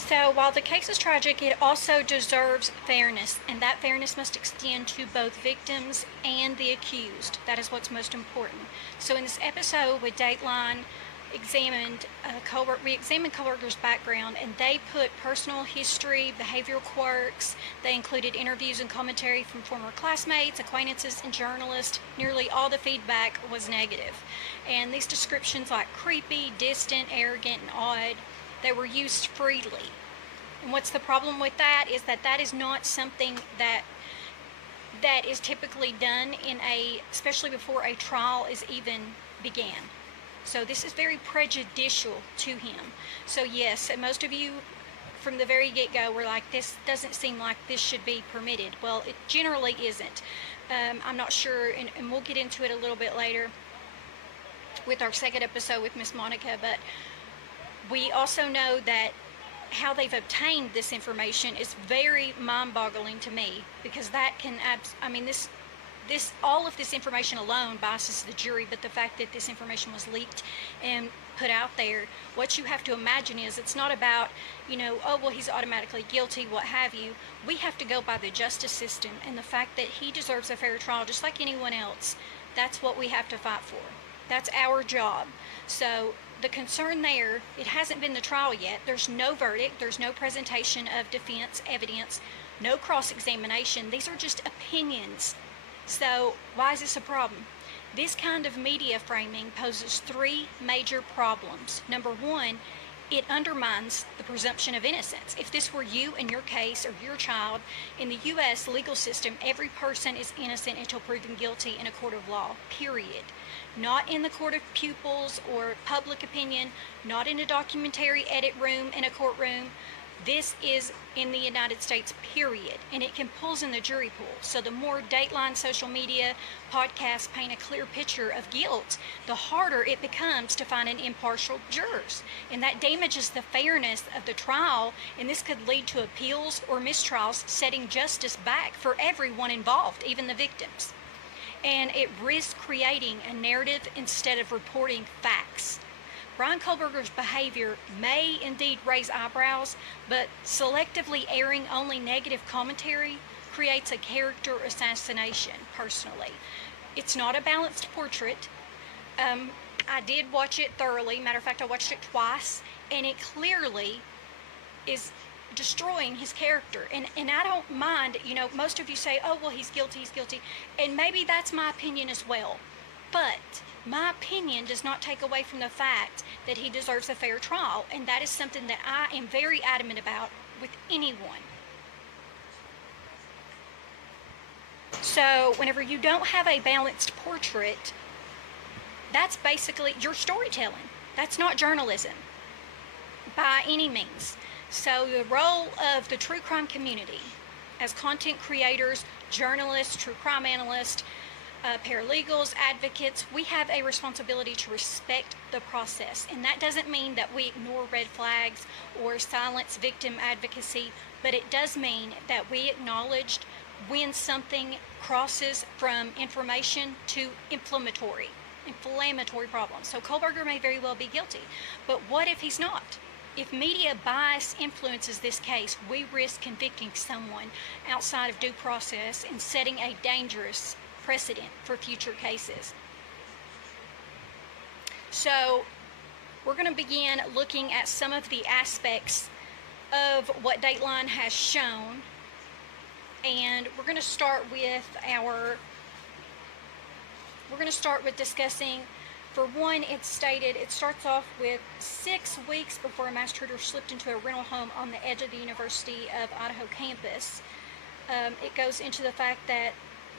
So while the case is tragic, it also deserves fairness, and that fairness must extend to both victims and the accused. That is what's most important. So in this episode with Dateline, we examined Kohberger's background, and they put personal history, behavioral quirks. They included interviews and commentary from former classmates, acquaintances, and journalists. Nearly all the feedback was negative. And these descriptions like creepy, distant, arrogant, and odd, they were used freely. And what's the problem with that is that that is not something that is typically done especially before a trial is even began. So this is very prejudicial to him. So yes, and most of you from the very get-go were like, this doesn't seem like this should be permitted. Well, it generally isn't. I'm not sure, and we'll get into it a little bit later with our second episode with Miss Monica, but we also know that how they've obtained this information is very mind-boggling to me, because that can, all of this information alone biases the jury, but the fact that this information was leaked and put out there, what you have to imagine is it's not about, oh, well, he's automatically guilty, what have you. We have to go by the justice system, and the fact that he deserves a fair trial just like anyone else, that's what we have to fight for. That's our job. So the concern there, it hasn't been the trial yet. There's no verdict. There's no presentation of defense evidence, no cross-examination. These are just opinions. So why is this a problem? This kind of media framing poses three major problems. Number one, it undermines the presumption of innocence. If this were you and your case or your child, in the U.S. legal system, every person is innocent until proven guilty in a court of law, period. Not in the court of pupils or public opinion, not in a documentary edit room in a courtroom. This is in the United States, period, and it can pulls in the jury pool. So the more Dateline social media podcasts paint a clear picture of guilt, the harder it becomes to find an impartial jurors. And that damages the fairness of the trial, and this could lead to appeals or mistrials, setting justice back for everyone involved, even the victims. And it risks creating a narrative instead of reporting facts. Bryan Kohberger's behavior may indeed raise eyebrows, but selectively airing only negative commentary creates a character assassination, personally. It's not a balanced portrait. I did watch it thoroughly. Matter of fact, I watched it twice, and it clearly is destroying his character. And I don't mind, most of you say, oh, well, he's guilty, and maybe that's my opinion as well. But my opinion does not take away from the fact that he deserves a fair trial, and that is something that I am very adamant about with anyone. So whenever you don't have a balanced portrait, that's basically your storytelling. That's not journalism by any means. So the role of the true crime community as content creators, journalists, true crime analysts, paralegals, advocates, we have a responsibility to respect the process. And that doesn't mean that we ignore red flags or silence victim advocacy, but it does mean that we acknowledge when something crosses from information to inflammatory problems. So Kohberger may very well be guilty, but what if he's not? If media bias influences this case, we risk convicting someone outside of due process and setting a dangerous precedent for future cases. So we're going to begin looking at some of the aspects of what Dateline has shown, and we're going to start with discussing. For one, it starts off with 6 weeks before a mass intruder slipped into a rental home on the edge of the University of Idaho campus. It goes into the fact that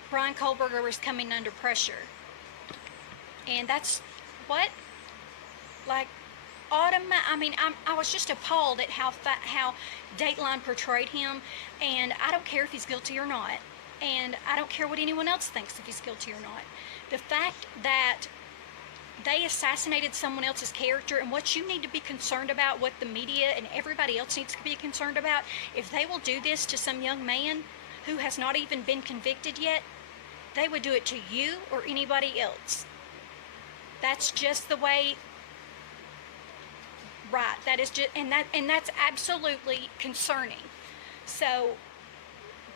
Bryan Kohberger was coming under pressure. And that's what? I was just appalled at how Dateline portrayed him, and I don't care if he's guilty or not, and I don't care what anyone else thinks if he's guilty or not. The fact that they assassinated someone else's character, and what you need to be concerned about, what the media and everybody else needs to be concerned about, if they will do this to some young man who has not even been convicted yet, they would do it to you or anybody else. That's just the way Right. That is just, and that's absolutely concerning. So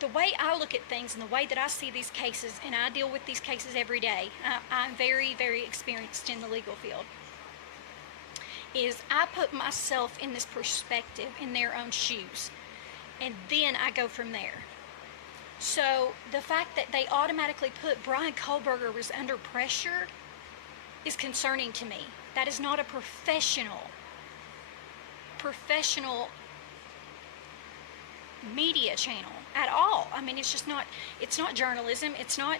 the way I look at things and the way that I see these cases, and I deal with these cases every day, I'm very, very experienced in the legal field, is I put myself in this perspective, in their own shoes, and then I go from there. So the fact that they automatically put Bryan Kohberger was under pressure is concerning to me. That is not a professional media channel at all. I mean, it's just not, it's not journalism, it's not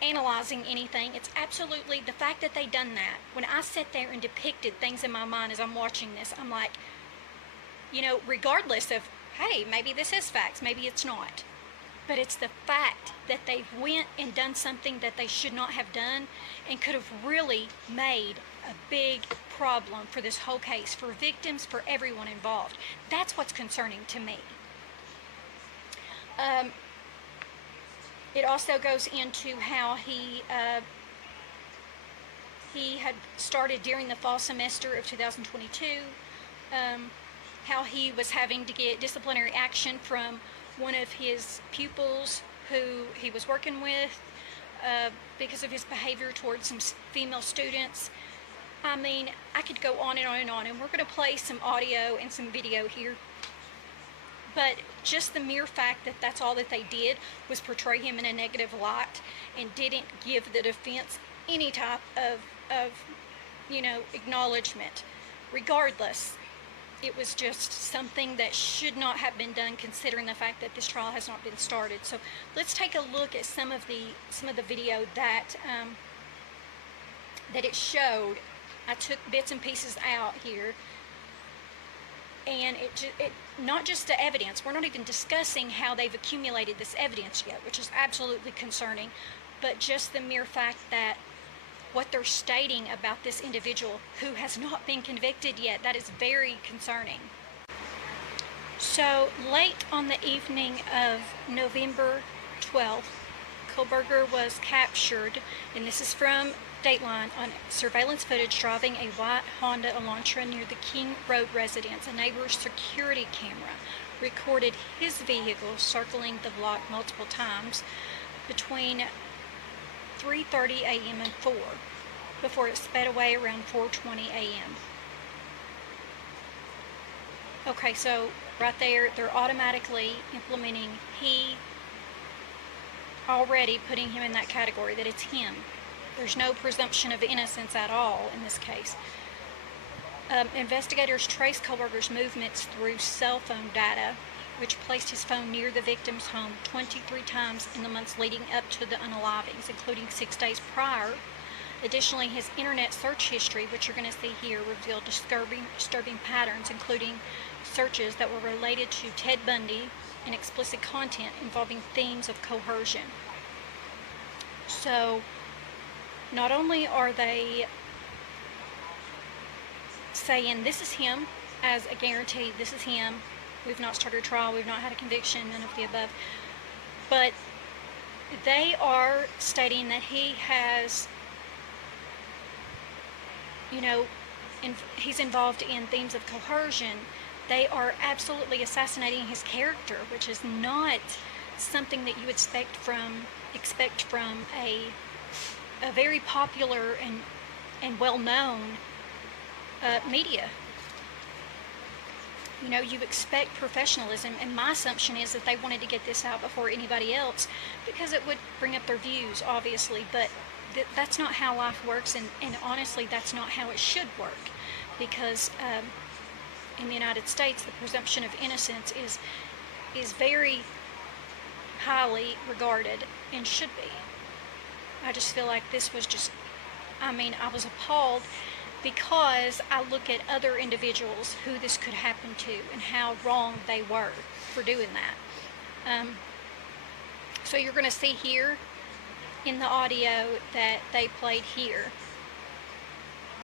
analyzing anything. It's absolutely, the fact that they done that, when I sat there and depicted things in my mind as I'm watching this, I'm like, you know, regardless of, hey, maybe this is facts, maybe it's not, but it's the fact that they went and done something that they should not have done and could have really made a big problem for this whole case, for victims, for everyone involved. That's what's concerning to me. It also goes into how he had started during the fall semester of 2022, how he was having to get disciplinary action from one of his pupils who he was working with because of his behavior towards some female students. I mean, I could go on and on and on, and we're going to play some audio and some video here. But just the mere fact that that's all that they did was portray him in a negative light and didn't give the defense any type of you know, acknowledgement. Regardless, it was just something that should not have been done, considering the fact that this trial has not been started. So let's take a look at some of the video that that it showed. I took bits and pieces out here. And it not just the evidence, we're not even discussing how they've accumulated this evidence yet, which is absolutely concerning, but just the mere fact that what they're stating about this individual who has not been convicted yet, that is very concerning. So late on the evening of November 12th, Kohberger was captured, and this is from Dateline, on surveillance footage driving a white Honda Elantra near the King Road residence. A neighbor's security camera recorded his vehicle circling the block multiple times between 3:30 a.m. and 4, before it sped away around 4:20 a.m. Okay, so right there, they're automatically implementing already putting him in that category, that it's him. There's no presumption of innocence at all in this case. Investigators traced Kohberger's movements through cell phone data, which placed his phone near the victim's home 23 times in the months leading up to the unalivings, including 6 days prior. Additionally, his internet search history, which you're going to see here, revealed disturbing patterns, including searches that were related to Ted Bundy and explicit content involving themes of coercion. So not only are they saying this is him as a guarantee, this is him, we've not started a trial, we've not had a conviction, none of the above, but they are stating that he has, you know, he's involved in themes of coercion. They are absolutely assassinating his character, which is not something that you expect from a very popular and well-known media. You know, you expect professionalism, and my assumption is that they wanted to get this out before anybody else because it would bring up their views, obviously, but that's not how life works, and honestly, that's not how it should work, because in the United States, the presumption of innocence is very highly regarded and should be. I just feel like this was just, I mean, I was appalled because I look at other individuals who this could happen to and how wrong they were for doing that. So you're going to see here in the audio that they played here